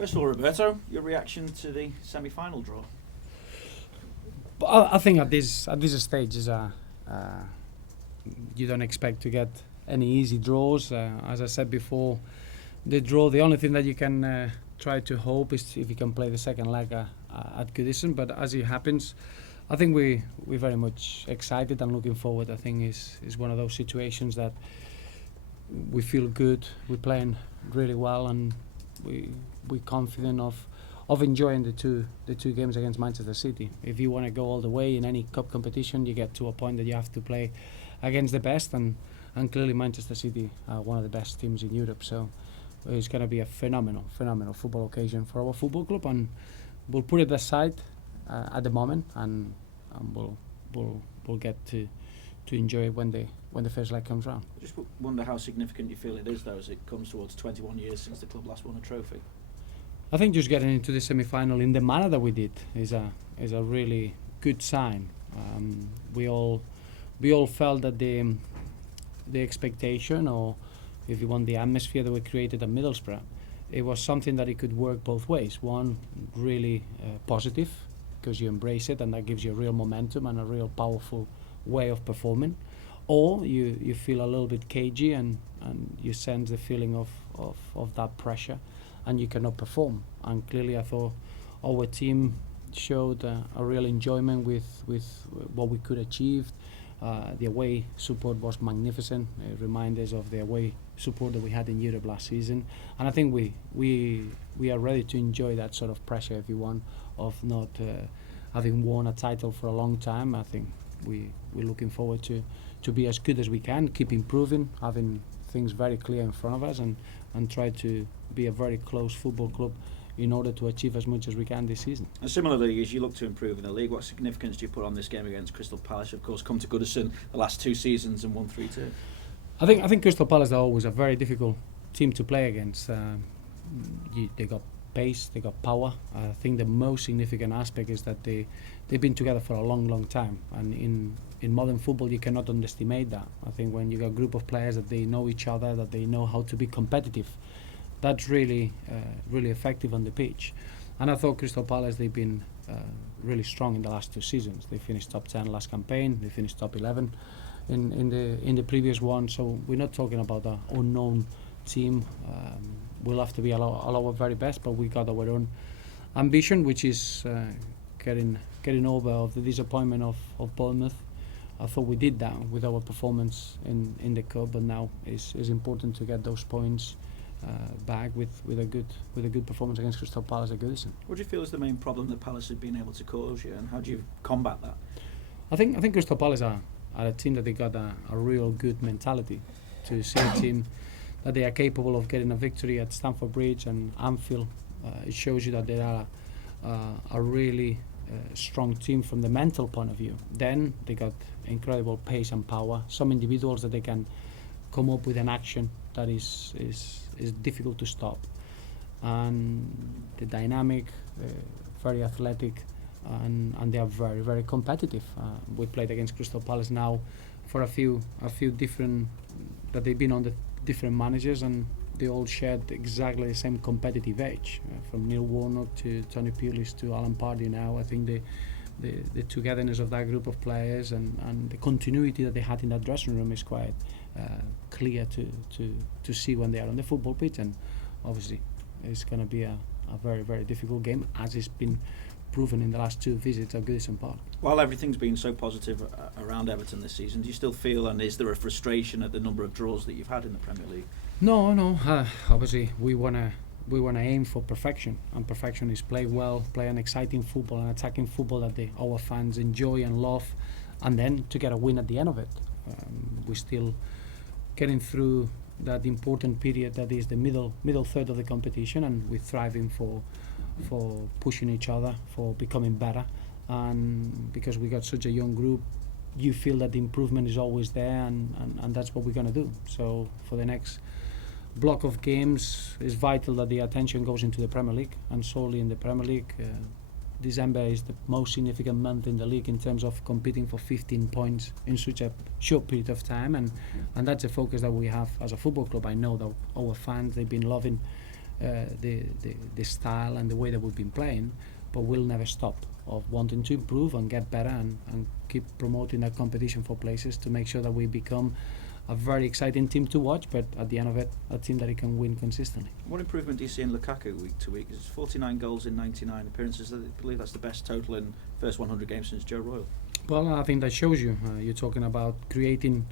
First of all, Roberto, your reaction to the semi-final draw? I think at this stage is you don't expect to get any easy draws. As I said before, the only thing that you can try to hope is if you can play the second leg at Goodison. But as it happens, I think we're very much excited and looking forward. I think is one of those situations that we feel good. We're playing really well, and we're confident of enjoying the two games against Manchester City. If you want to go all the way in any cup competition, you get to a point that you have to play against the best, and clearly Manchester City are one of the best teams in Europe. So it's going to be a phenomenal football occasion for our football club, and we'll put it aside at the moment, and we'll get to enjoy it when the first leg comes round. I just wonder how significant you feel it is, though, as it comes towards 21 years since the club last won a trophy. I think just getting into the semi-final in the manner that we did is a really good sign. We all felt that the expectation, or if you want, the atmosphere that we created at Middlesbrough, it was something that it could work both ways. One, really positive, because you embrace it and that gives you a real momentum and a real powerful way of performing. Or you feel a little bit cagey and you sense the feeling of that pressure and you cannot perform. And clearly I thought our team showed a real enjoyment with what we could achieve. The away support was magnificent. It reminded us of the away support that we had in Europe last season, and I think we are ready to enjoy that sort of pressure, if you want, of not having won a title for a long time. I think we're looking forward to be as good as we can, keep improving, having things very clear in front of us, and try to be a very close football club in order to achieve as much as we can this season. And similarly, as you look to improve in the league, what significance do you put on this game against Crystal Palace? Of course, come to Goodison the last 2 seasons and won 3-2. I think Crystal Palace are always a very difficult team to play against. They got pace, they got power. I think the most significant aspect is that they've been together for a long time, and in modern football you cannot underestimate that. I think when you got a group of players that they know each other, that they know how to be competitive, that's really effective on the pitch. And I thought Crystal Palace, they've been really strong in the last 2 seasons. They finished top 10 last campaign, they finished top 11 in the previous one. So we're not talking about an unknown team. We'll have to be our very best, but we got our own ambition, which is getting over of the disappointment of Bournemouth. I thought we did that with our performance in the cup, but now it's important to get those points back with a good performance against Crystal Palace at Goodison. What do you feel is the main problem that Palace has been able to cause you, and how do you combat that? I think Crystal Palace are a team that they got a real good mentality, to see a team that they are capable of getting a victory at Stamford Bridge and Anfield. It shows you that they are a really strong team from the mental point of view. Then they got incredible pace and power. Some individuals that they can come up with an action that is difficult to stop, and the dynamic, very athletic, and they are very competitive. We played against Crystal Palace now for a few different, that they've been on the different managers, and they all shared exactly the same competitive edge, from Neil Warnock to Tony Pulis to Alan Pardew now. I think the togetherness of that group of players and the continuity that they had in that dressing room is quite clear to see when they are on the football pitch. And obviously it's going to be a very difficult game, as it's been proven in the last 2 visits at Goodison Park. While everything's been so positive around Everton this season, do you still feel, and is there a frustration at the number of draws that you've had in the Premier League? No. Obviously we wanna aim for perfection, and perfection is play well, play an exciting football, and attacking football that our fans enjoy and love, and then to get a win at the end of it. We're still getting through that important period that is the middle third of the competition, and we're thriving for pushing each other, for becoming better. And because we got such a young group, you feel that the improvement is always there, and that's what we're going to do. So for the next block of games, it's vital that the attention goes into the Premier League, and solely in the Premier League. December is the most significant month in the league in terms of competing for 15 points in such a short period of time, and that's a focus that we have as a football club. I know that our fans, they've been loving the style and the way that we've been playing, but we'll never stop of wanting to improve and get better and keep promoting that competition for places to make sure that we become a very exciting team to watch, but at the end of it, a team that it can win consistently. What improvement do you see in Lukaku week to week? It's 49 goals in 99 appearances. I believe that's the best total in first 100 games since Joe Royle. Well, I think that shows you. You're talking about creating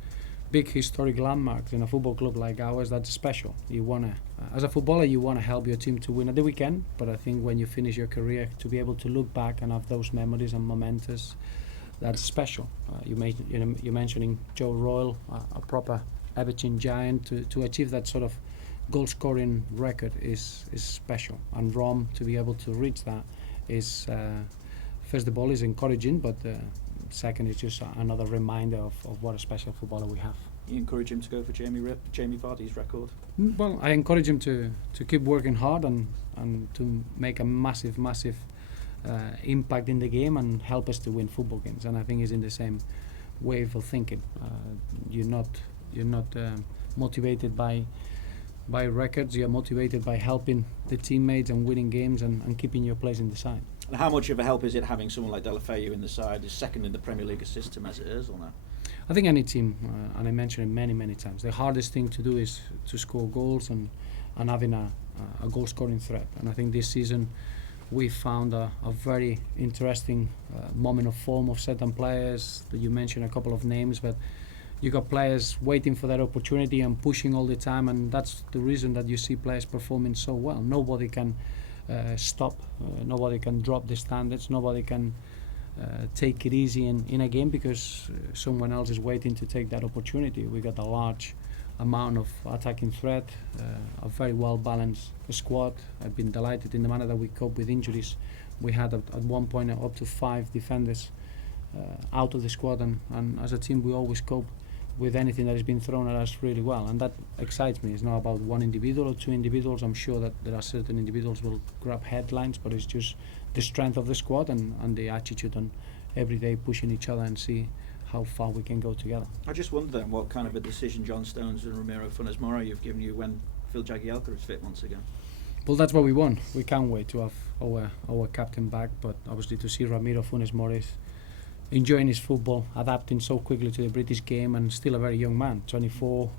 big historic landmarks in a football club like ours. That's special. You wanna, as a footballer, you wanna help your team to win at the weekend. But I think when you finish your career, to be able to look back and have those memories and momentous, that's special. You're mentioning Joe Royle, a proper Everton giant. To achieve that sort of goal-scoring record is special. And Rom, to be able to reach that is, first of all, is encouraging, but second is just another reminder of what a special footballer we have. You encourage him to go for Jamie Vardy's record? Well, I encourage him to keep working hard and to make a massive impact in the game and help us to win football games. And I think he's in the same wave of thinking. You're not motivated by records. You're motivated by helping the teammates and winning games and keeping your place in the side. And how much of a help is it having someone like Deulofeu in the side, is second in the Premier League system as it is, or not? I think any team, and I mentioned it many times, the hardest thing to do is to score goals and having a goal-scoring threat. And I think this season we found a very interesting moment of form of certain players. You mentioned a couple of names, but you got players waiting for that opportunity and pushing all the time, and that's the reason that you see players performing so well. Nobody can stop, nobody can drop the standards, nobody can take it easy in a game because someone else is waiting to take that opportunity. We got a large amount of attacking threat, a very well balanced squad. I've been delighted in the manner that we cope with injuries. We had at one point up to 5 defenders out of the squad, and as a team we always cope with anything that has been thrown at us really well, and that excites me. It's not about one individual or 2 individuals. I'm sure that there are certain individuals will grab headlines, but it's just the strength of the squad and the attitude on every day pushing each other and see how far we can go together. I just wonder then what kind of a decision John Stones and Ramiro Funes Mori have given you when Phil Jagielka is fit once again. Well, that's what we want. We can't wait to have our captain back, but obviously to see Ramiro Funes Mori enjoying his football, adapting so quickly to the British game, and still a very young man, 24.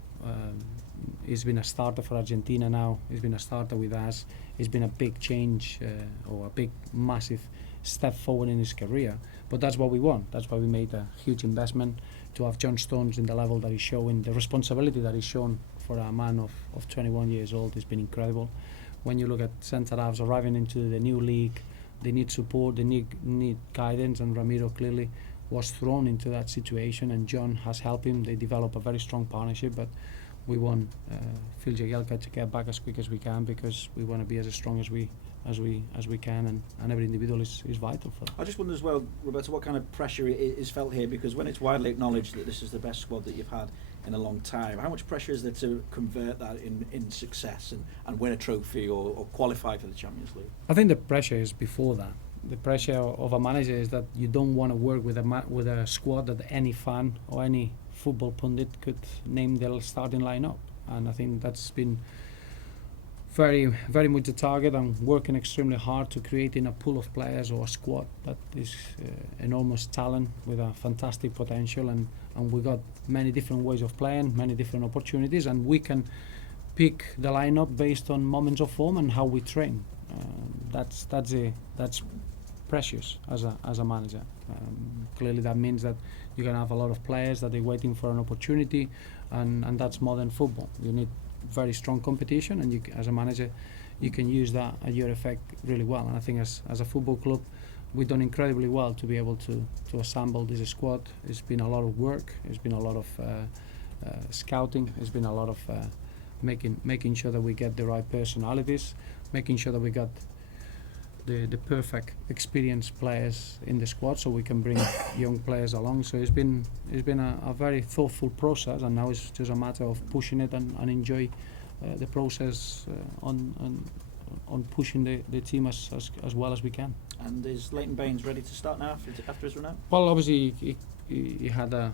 He's been a starter for Argentina now. He's been a starter with us. It's been a big change or a big, massive step forward in his career. But that's what we want. That's why we made a huge investment to have John Stones in the level that he's showing. The responsibility that he's shown for a man of 21 years old has been incredible. When you look at centre-halves arriving into the new league, they need support, they need guidance, and Ramiro clearly was thrown into that situation, and John has helped him. They develop a very strong partnership, but we want Phil Jagielka to get back as quick as we can because we want to be as strong as we can, and every individual is vital for that. I just wonder as well, Roberto, what kind of pressure is felt here, because when it's widely acknowledged that this is the best squad that you've had in a long time, how much pressure is there to convert that in success and win a trophy or qualify for the Champions League? I think the pressure is before that. The pressure of a manager is that you don't want to work with a squad that any fan or any football pundit could name their starting lineup, and I think that's been very much the target, and working extremely hard to creating a pool of players or a squad that is enormous talent with a fantastic potential, and we got many different ways of playing, many different opportunities, and we can pick the lineup based on moments of form and how we train. That's precious as a manager. Clearly that means that you can have a lot of players that are waiting for an opportunity, and that's modern football. You need very strong competition, and you, as a manager, you can use that at your effect really well. And I think as a football club, we've done incredibly well to be able to assemble this squad. It's been a lot of work. It's been a lot of scouting. It's been a lot of making sure that we get the right personalities, making sure that we got the perfect experienced players in the squad, so we can bring young players along. So it's been a very thoughtful process, and now it's just a matter of pushing it and enjoy the process on pushing the team as well as we can. And is Leighton Baines ready to start now after his run out? Well, obviously he had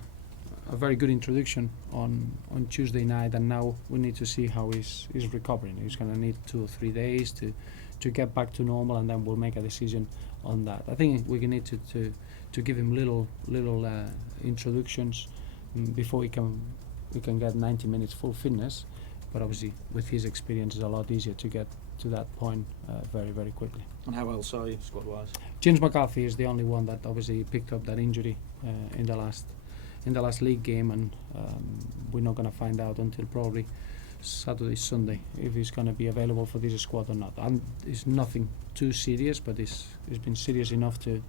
a very good introduction on Tuesday night, and now we need to see how he's recovering. He's going to need 2 or 3 days to get back to normal, and then we'll make a decision on that. I think we need to give him little introductions before we can get 90 minutes full fitness. But obviously, with his experience, it's a lot easier to get to that point very, very quickly. And how else are you squad-wise? James McCarthy is the only one that obviously picked up that injury in the last league game, and we're not going to find out until probably Saturday, Sunday, if he's going to be available for this squad or not. And it's nothing too serious, but it's been serious enough to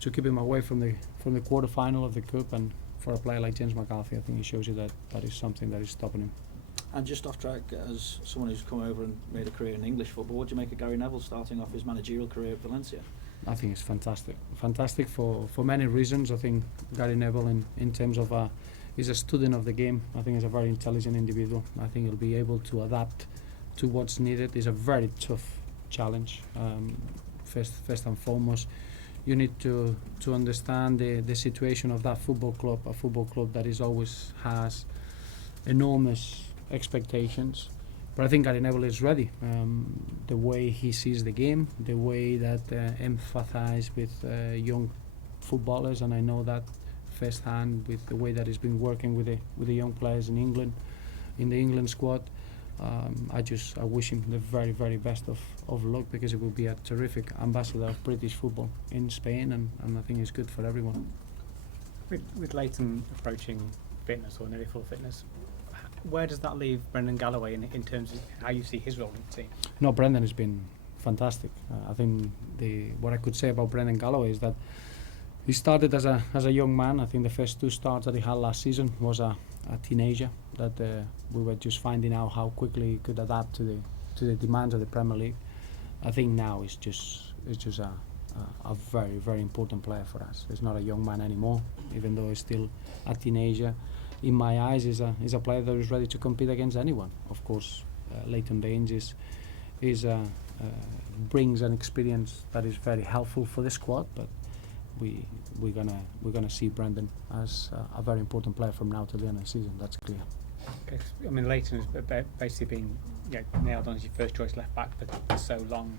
keep him away from the quarter-final of the cup. And for a player like James McCarthy, I think it shows you that is something that is stopping him. And just off track, as someone who's come over and made a career in English football, what do you make of Gary Neville starting off his managerial career at Valencia? I think it's fantastic for many reasons. I think Gary Neville, in terms of is a student of the game. I think he's a very intelligent individual. I think he'll be able to adapt to what's needed. It's a very tough challenge. First and foremost, you need to understand the situation of that football club, a football club that is always has enormous expectations. But I think Gary Neville is ready. The way he sees the game, the way that emphasise with young footballers, and I know that firsthand with the way that he's been working with the young players in England, in the England squad. I wish him the very, very best of luck, because it will be a terrific ambassador of British football in Spain, and I think it's good for everyone. With Leighton approaching fitness or nearly full fitness, where does that leave Brendan Galloway in terms of how you see his role in the team? No, Brendan has been fantastic. I think what I could say about Brendan Galloway is that he started as a young man. I think the first 2 starts that he had last season was a teenager that we were just finding out how quickly he could adapt to the demands of the Premier League. I think now it's just a very, very important player for us. He's not a young man anymore, even though he's still a teenager. In my eyes, is a player that is ready to compete against anyone. Of course, Leighton Baines brings an experience that is very helpful for the squad, but we're gonna see Brendan as a very important player from now to the end of the season. That's clear. Okay. I mean, Leighton has basically been nailed on as your first choice left back for so long.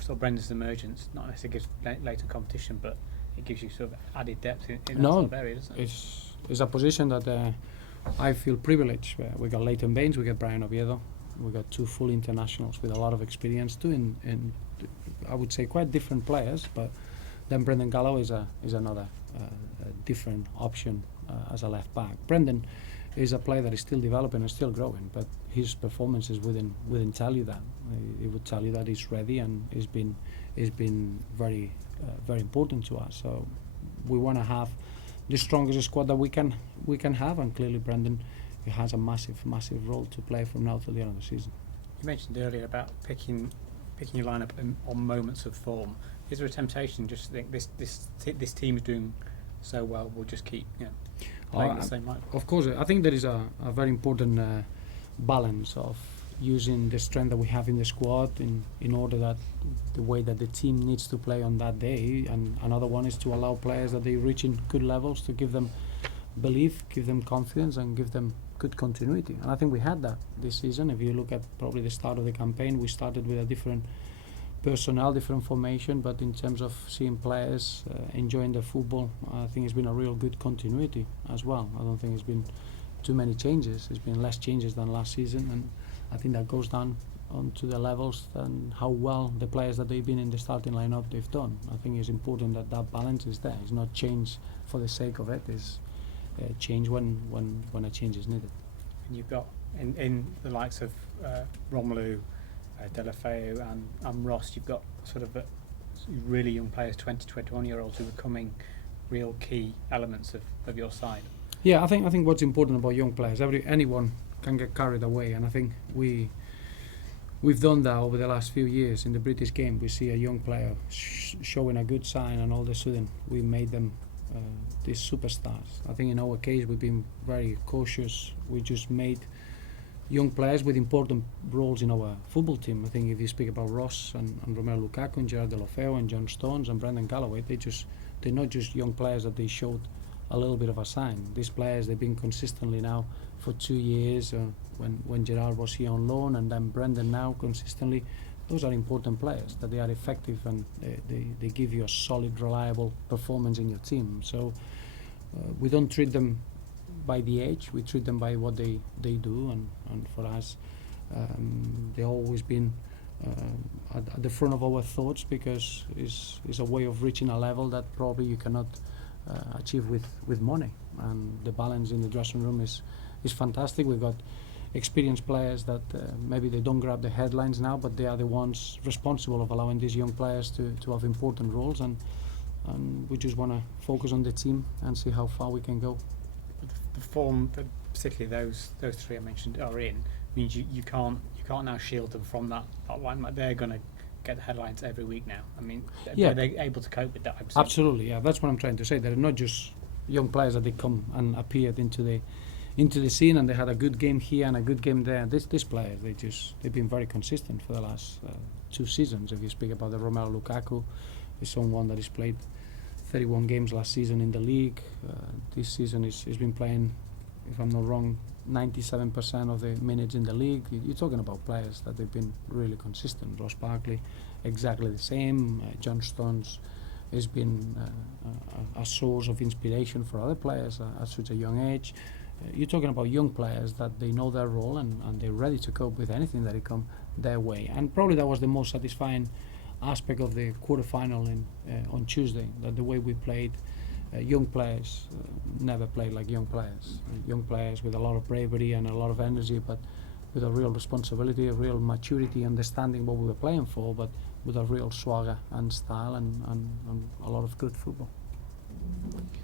So Brendan's emergence not necessarily gives Leighton competition, but it gives you sort of added depth in that sort of area, doesn't it? It's a position that I feel privileged. We got Leighton Baines, we got Brian Oviedo, we got 2 full internationals with a lot of experience too, and I would say quite different players. But then Brendan Galloway is another different option as a left back. Brendan is a player that is still developing and still growing, but his performances wouldn't tell you that. It would tell you that he's ready, and he's been very very important to us. So we want to have the strongest squad that we can have, and clearly Brendan has a massive role to play from now till the end of the season. You mentioned earlier about picking your lineup on moments of form. Is there a temptation just to think this team is doing so well, we'll just keep playing the same lineup? Of course, I think there is a very important balance of using the strength that we have in the squad in order that the way that the team needs to play on that day, and another one is to allow players that they reach in good levels, to give them belief, give them confidence, and give them good continuity. And I think we had that this season. If you look at probably the start of the campaign, we started with a different personnel, different formation, but in terms of seeing players enjoying their football, I think it's been a real good continuity as well. I don't think it's been too many changes. It's been less changes than last season, and I think that goes down onto the levels and how well the players that they've been in the starting lineup they've done. I think it's important that balance is there. It's not change for the sake of it. It's change when a change is needed. And you've got in the likes of Romelu, Delafeu and Ross, you've got sort of really young players, 20, 21-year-olds who are becoming real key elements of your side. Yeah, I think what's important about young players, anyone can get carried away, and I think we've done that over the last few years in the British game. We see a young player showing a good sign, and all of a sudden we made them these superstars. I think in our case we've been very cautious. We just made young players with important roles in our football team. I think if you speak about Ross and Romelu Lukaku and Gerard Deulofeu and John Stones and Brendan Galloway, they're not just young players that they showed a little bit of a sign. These players, they've been consistently now for 2 years. When Gerard was here on loan, and then Brendan now consistently. Those are important players, that they are effective and they give you a solid, reliable performance in your team. So we don't treat them by the age, we treat them by what they do, and for us, they've always been at the front of our thoughts, because it's a way of reaching a level that probably you cannot achieve with money. And the balance in the dressing room is fantastic. We've got experienced players that maybe they don't grab the headlines now, but they are the ones responsible of allowing these young players to have important roles, and we just want to focus on the team and see how far we can go. The form that particularly those three I mentioned are in means you can't now shield them from that line. Like, they're going to get the headlines every week now. I mean, Yeah. are they able to cope with that? Absolutely, yeah. That's what I'm trying to say. They're not just young players that they come and appeared into the scene and they had a good game here and a good game there. These players, they've been very consistent for the last 2 seasons. If you speak about the Romelu Lukaku, is someone that has played 31 games last season in the league. This season he's been playing, if I'm not wrong, 97% of the minutes in the league. You're talking about players that they've been really consistent. Ross Barkley, exactly the same. John Stones has been a source of inspiration for other players at such a young age. You're talking about young players that they know their role and they're ready to cope with anything that come their way. And probably that was the most satisfying aspect of the quarter-final on Tuesday, that the way we played, young players never played like young players. Young players with a lot of bravery and a lot of energy, but with a real responsibility, a real maturity, understanding what we were playing for, but with a real swagger and style and a lot of good football.